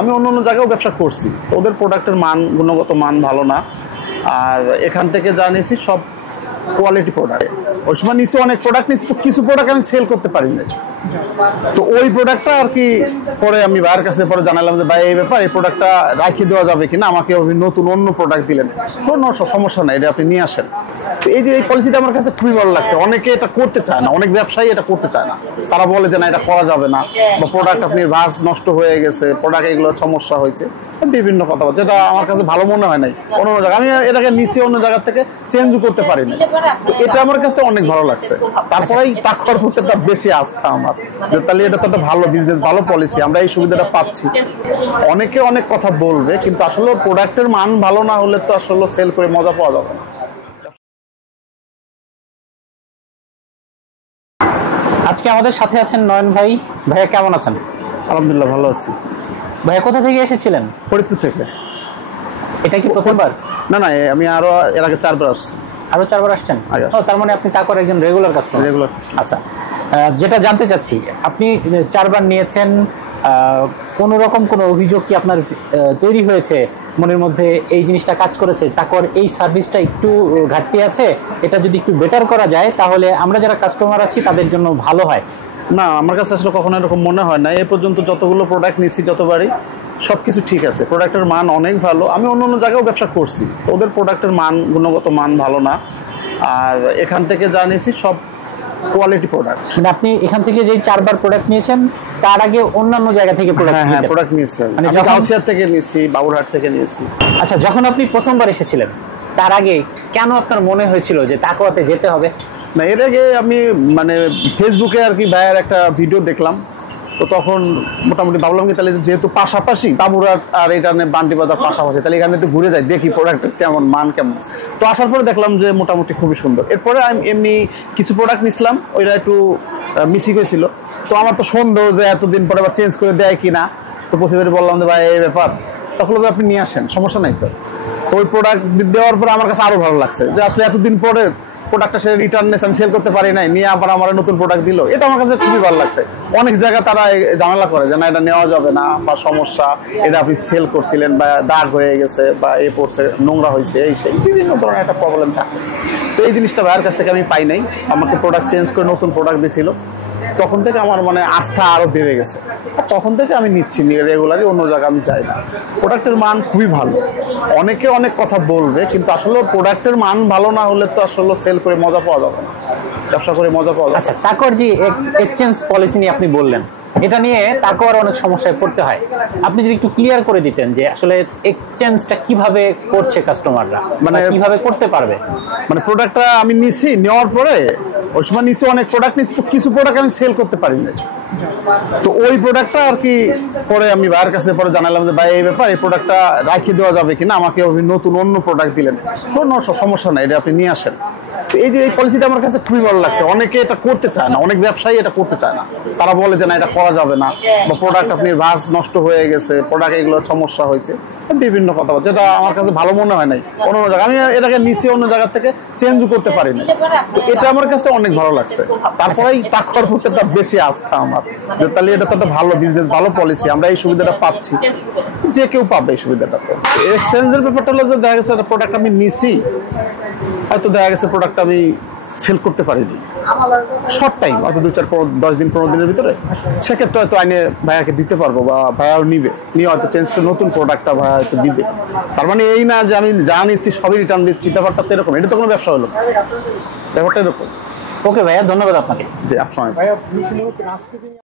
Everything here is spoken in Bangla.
আমি অন্য জায়গায়ও ব্যবসা করছি, ওদের প্রোডাক্টের মান, গুণগত মান ভালো না। আর এখান থেকে যা নিয়েছি সব কোয়ালিটি প্রোডাক্ট। ওই সময় নিচে অনেক প্রোডাক্ট নিচ্ছি, তো কিছু প্রোডাক্ট আমি সেল করতে পারি না। তো ওই প্রোডাক্টটা আর কি পরে আমি ভাইয়ের কাছে পরে জানালাম যে ভাই এই ব্যাপার, এই প্রোডাক্টটা রাখিয়ে দেওয়া যাবে কিনা, আমাকে নতুন অন্য প্রোডাক্ট দিলেন। কোনো সমস্যা নাই, এটা আপনি নিয়ে আসেন। তো এই যে এই পলিসিটা আমার কাছে খুবই ভালো লাগছে। অনেকে এটা করতে চায় না, অনেক ব্যবসায়ী এটা করতে চায় না। তারা বলে যে না, এটা করা যাবে না, বা প্রোডাক্ট আপনি ভাঁজ নষ্ট হয়ে গেছে, প্রোডাক্ট এগুলো সমস্যা হয়েছে, বিভিন্ন কথা, যেটা আমার কাছে ভালো মনে হয় নাই। অন্য জায়গা আমি এটাকে নিচে অন্য জায়গা থেকে চেঞ্জও করতে পারি না। তো এটা আমার কাছে অনেক ভালো লাগছে। তারপরেই তাকওয়ার প্রতি একটা বেশি আস্থা আমার, যে তাহলে এটা তো একটা ভালো বিজনেস, ভালো পলিসি, আমরা এই সুবিধাটা পাচ্ছি। অনেকে অনেক কথা বলবে, কিন্তু আসলে প্রোডাক্টের মান ভালো না হলে তো আসলে সেল করে মজা পাওয়া যাবে না। আজকে আমাদের সাথে আছেন নয়ন ভাই। ভাইয়া কেমন আছেন? আলহামদুলিল্লাহ ভালো আছি। ভাইয়া কোথা থেকে এসেছিলেন? ফরিদপুর থেকে। এটা কি প্রথমবার? না না, আমি আরো এর আগে 4 বার আসছি। আরো 4 বার আসছেন? তার মানে আপনি তাকওয়ার একজন রেগুলার কাস্টমার। রেগুলার। আচ্ছা, যেটা জানতে চাচ্ছি, আপনি 4 বার নিয়েছেন, কোনো রকম কোনো অভিযোগ কি আপনার তৈরি হয়েছে মনের মধ্যে, এই জিনিসটা কাজ করেছে, তাকওয়ার এই সার্ভিসটা একটু ঘাটতি আছে, এটা যদি একটু বেটার করা যায় তাহলে আমরা যারা কাস্টমার আছি তাদের জন্য ভালো হয়? না, আমার কাছে আসলে কখনো এরকম মনে হয় না। এ পর্যন্ত যতগুলো প্রোডাক্ট নিয়েছি, যতবারই সবকিছু ঠিক আছে। প্রোডাক্টের মান অনেক ভালো। আমি অন্য জায়গায়ও ব্যবসা করছি, ওদের প্রোডাক্টের মান, গুণগত মান ভালো না। আর এখান থেকে যা নিয়েছি সব কোয়ালিটি প্রোডাক্ট। মানে আপনি এখান থেকে যেই 4 বার প্রোডাক্ট নিয়েছেন, তার আগে অন্যান্য জায়গা থেকে প্রোডাক্ট নিয়েছি। মানে গাউসিয়া থেকে নিয়েছি, বাবুরহাট থেকে নিয়েছি। আচ্ছা, যখন আপনি প্রথমবার এসেছিলেন, তার আগে কেন আপনার মনে হয়েছিল যে তাকওয়াতে যেতে হবে? না, এর আগে আমি মানে ফেসবুকে আর কি ভাইয়ের একটা ভিডিও দেখলাম, তো তখন মোটামুটি ভাবলাম কি তাহলে যেহেতু পাশাপাশি বাবুরহাট আর এটা বান্টি বাজার পাশাপাশি, তাহলে এখানে একটু ঘুরে যাই, দেখি প্রোডাক্টের কেমন, মান কেমন। তো আসার পরে দেখলাম যে মোটামুটি খুবই সুন্দর। এরপরে আমি এমনি কিছু প্রোডাক্ট নিছিলাম, ওইটা একটু মিসিং হয়েছিল। তো আমার তো সন্দেহ যে এতদিন পরে আবার চেঞ্জ করে দেয় কিনা। তো প্রতিবারই বললাম যে ভাই এই ব্যাপার, তখন তো আপনি নিয়ে আসেন, সমস্যা নাই। তো ওই প্রোডাক্ট দেওয়ার পরে আমার কাছে আরো ভালো লাগছে যে আসলে এতদিন পরে প্রোডাক্টটা সে রিটার্ন আমি সেল করতে পারি নাই, নিয়ে আবার আমার নতুন প্রোডাক্ট দিল। এটা আমার কাছে খুবই ভালো লাগছে। অনেক জায়গা তারা ঝামেলা করে যে না, এটা নেওয়া যাবে না, বা সমস্যা, এটা আপনি সেল করছিলেন, বা দাগ হয়ে গেছে, বা এ পড়ছে, নোংরা হয়েছে, এই সেই বিভিন্ন ধরনের একটা প্রবলেম থাকে। তো এই জিনিসটা ভাইয়ের কাছ থেকে আমি পাই নাই। আমাকে প্রোডাক্ট চেঞ্জ করে নতুন প্রোডাক্ট দিয়েছিল, তখন থেকে আমার মানে আস্থা আরো বেড়ে গেছে। তখন থেকে আমি নিচ্ছি, রেগুলারই, অন্য জায়গায় আমি যাই না। প্রোডাক্টের মান খুবই ভালো। অনেকে অনেক কথা বলবে, কিন্তু আসলে প্রোডাক্টের মান ভালো না হলে তো আসলে সেল করে মজা পাওয়া যাবে না, ব্যবসা করে মজা পাওয়া যাবে। আচ্ছা, তাকওয়ার যে এক্সচেঞ্জ পলিসি নিয়ে আপনি বললেন, এটা নিয়ে তাকওয়ার অনেক সমস্যায় পড়তে হয়। আপনি যদি একটু ক্লিয়ার করে দিতেন যে আসলে এক্সচেঞ্জটা কিভাবে করছে কাস্টমাররা, মানে কিভাবে করতে পারবে। মানে প্রোডাক্টটা আমি নিছি, নেওয়ার পরে ওই সময় নিচে অনেক প্রোডাক্ট নিচ্ছি, তো কিছু প্রোডাক্ট আমি সেল করতে পারি না। তো ওই প্রোডাক্টটা আর কি পরে আমি ভাইয়ের কাছে পরে জানালাম যে ভাই এই ব্যাপার, এই প্রোডাক্টটা রাখিয়ে দেওয়া যাবে কিনা, আমাকে নতুন অন্য প্রোডাক্ট দিলেন। কোনো সমস্যা নাই, এটা আপনি নিয়ে আসেন। তো এই যে এই পলিসিটা আমার কাছে খুবই ভালো লাগছে। অনেকে এটা করতে চায় না, অনেক ব্যবসায়ী এটা করতে চায় না। তারা বলে যে না, এটা করা যাবে না, বা প্রোডাক্ট আপনি ভাঁজ নষ্ট হয়ে গেছে, প্রোডাক্ট এগুলো সমস্যা হয়েছে, বিভিন্ন কথা, যেটা আমার কাছে ভালো মনে হয় নাই। অন্য জায়গা আমি এটাকে নিচে অন্য জায়গা থেকে চেঞ্জও করতে পারি না। তো এটা আমার কাছে অনেক ভালো লাগছে। তারপরেই তাকওয়ার প্রতি একটা বেশি আস্থা আমার, যে তাহলে এটা তো একটা ভালো বিজনেস, ভালো পলিসি, আমরা এই সুবিধাটা পাচ্ছি, যে কেউ পাবে এই সুবিধাটা। এক্সচেঞ্জের ব্যাপারটা হলো যে দেখা গেছে একটা প্রোডাক্ট আমি নিছি, হয়তো দেখা গেছে প্রোডাক্ট আমি সেল করতে পারিনি শর্ট টাইম, হয়তো 10 দিন 15 দিনের ভিতরে, সেক্ষেত্রে হয়তো আইনে ভাইয়াকে দিতে পারবো, বা ভাইয়াও নিবে, নিয়ে হয়তো চেঞ্জ করে নতুন প্রোডাক্টটা ভাইয়া হয়তো দিবে। তার মানে এই না যে আমি যা নিচ্ছি সবই রিটার্ন দিচ্ছি, ব্যাপারটা তো এরকম। এটা তো কোনো ব্যবসা হলো, ব্যাপারটা এরকম। ওকে ভাইয়া, ধন্যবাদ আপনাকে। জি, আসসালামু আলাইকুম।